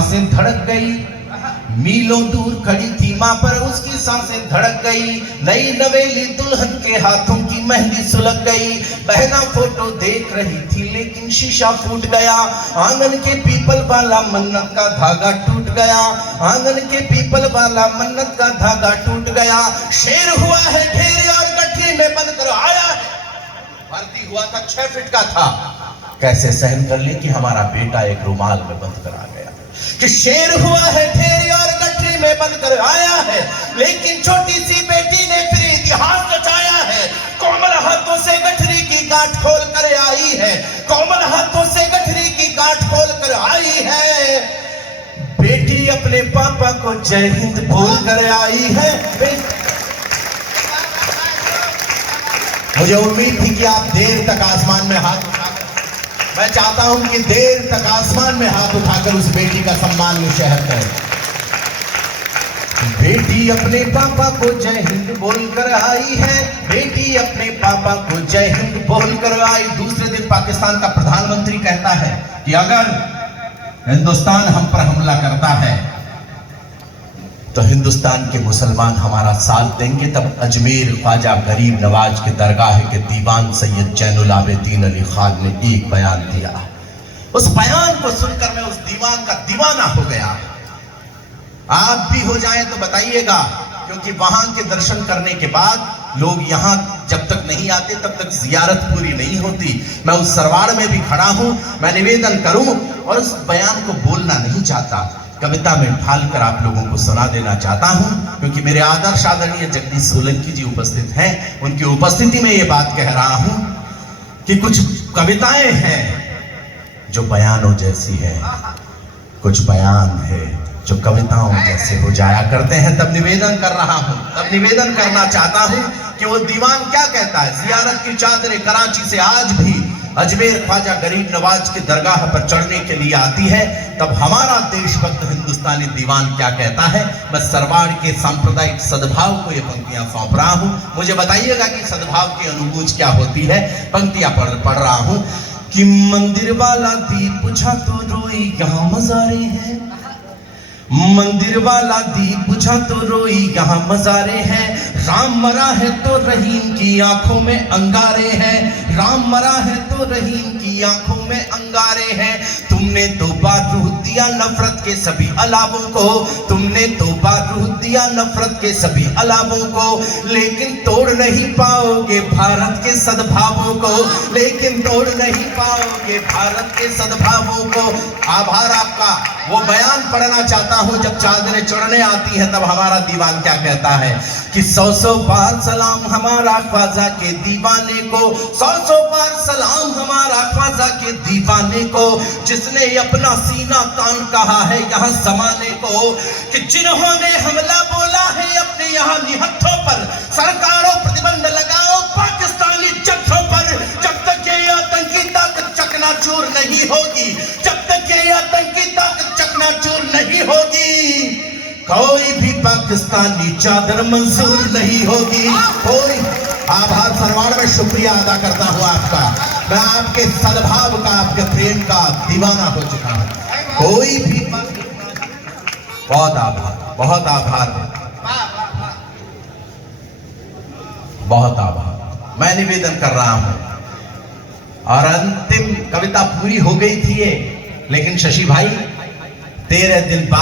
सांसें धड़क गई, मीलों दूर खड़ी थी माँ पर उसकी सांसें धड़क गई। नई नवेली दुल्हन के हाथों की मेहंदी सुलग गई। बहना फोटो देख रही थी लेकिन शीशा फूट गया। आंगन के पीपल वाला मन्नत का धागा टूट गया। आंगन के पीपल वाला मन्नत का धागा टूट गया। शेर हुआ है ढेर और गठरी में बंद कर आया है। भर्ती हुआ था 6 फीट का था। कैसे सहन कर ले कि हमारा बेटा एक रुमाल में बंद कर आ गया। कि शेर हुआ है ढेर और गठरी में बंद कर आया है, लेकिन छोटी सी बेटी ने फिर इतिहास रचाया है। कोमल हाथों से गठरी की गांठ खोल कर आई है। कोमल हाथों से गठरी की गांठ खोल कर आई है। बेटी अपने पापा को जय हिंद बोल कर आई है। मुझे उम्मीद थी कि आप देर तक आसमान में हाथ उठाकर, मैं चाहता हूं कि देर तक आसमान में हाथ उठाकर उस बेटी का सम्मान में शहर करें। बेटी अपने पापा को जय हिंद बोलकर आई है। बेटी अपने पापा को जय हिंद बोलकर आई। दूसरे दिन पाकिस्तान का प्रधानमंत्री कहता है कि अगर हिंदुस्तान हम पर हमला करता है तो हिंदुस्तान के मुसलमान हमारा साथ देंगे। तब अजमेर ख्वाजा गरीब नवाज के दरगाह के दीवान सैयद जैनुल आबिदीन अली खान ने एक बयान दिया। उस बयान को सुनकर मैं उस दीवान का दीवाना हो गया। आप भी हो जाएं तो बताइएगा, क्योंकि वहां के दर्शन करने के बाद लोग यहां जब तक नहीं आते तब तक जियारत पूरी नहीं होती। मैं उस सरवाड़ में भी खड़ा हूं। मैं निवेदन करूं और उस बयान को बोलना नहीं चाहता, कविता में ढालकर आप लोगों को सुना देना चाहता हूं, क्योंकि मेरे आदर्श आदरणीय जगदीश सोलंकी जी उपस्थित हैं। उनकी उपस्थिति में ये बात कह रहा हूं कि कुछ कविताएं हैं जो बयानों जैसी है, कुछ बयान है जो कविताओं जैसे हो जाया करते हैं। तब निवेदन कर रहा हूं, तब निवेदन करना चाहता हूं कि वो दीवान क्या कहता है। जियारत की चादरें कराची से आज भी अजमेर ख्वाजा गरीब नवाज की दरगाह पर चढ़ने के लिए आती है। तब हमारा देशभक्त हिंदुस्तानी दीवान क्या कहता है। मैं सरवाड़ के सांप्रदायिक सद्भाव को ये पंक्तियां सौंप रहा हूं। मुझे बताइएगा कि सद्भाव की अनुभूति क्या होती है। पंक्तियां पढ़ रहा हूं कि मंदिर वाला दीप बुझा तो रोई यहाँ मज़ारे हैं। मंदिर वाला दीप बुझा तो रोई यहाँ मज़ारे हैं। राम मरा है तो रहीम की आंखों में अंगारे हैं। राम मरा है तो रहीम की आंखों में अंगारे हैं। तुमने तो बार रूह दिया नफरत के सभी अलावों को। तुमने तो बार रूह दिया नफरत के सभी अलावों को, लेकिन तोड़ नहीं पाओगे भारत के सद्भावों को। लेकिन तोड़ नहीं पाओगे भारत के सद्भावों को। आभार आपका। वो बयान पढ़ना चाहता हूं। जब चादरें चढ़ने आती है तब हमारा दीवान क्या कहता है कि 100 बार सलाम हमारा ख्वाजा के दीवाने को। 100 बार सलाम हमारा ख्वाजा के दीवाने को, जिसने अपना सीना तान कहा है यहाँ जमाने को। कि जिन्होंने हमला बोला है अपने यहाँ निहत्थों पर। सरकारों प्रतिबंध लगाओ पाकिस्तानी जत्थों पर। जब तक ये आतंकी ताकत चकनाचूर नहीं होगी, जब तक ये आतंकी ताकत चकनाचूर नहीं होगी, कोई भी पाकिस्तानी चादर मंजूर नहीं होगी। कोई आभार सरवाड़ में शुक्रिया अदा करता हूं आपका। मैं आपके सद्भाव का, आपके प्रेम का दीवाना हो चुका हूं। कोई भी बहुत आभार, बहुत आभार, बहुत आभार। मैं निवेदन कर रहा हूं और अंतिम कविता पूरी हो गई थी ये, लेकिन शशि भाई 13 दिन बाद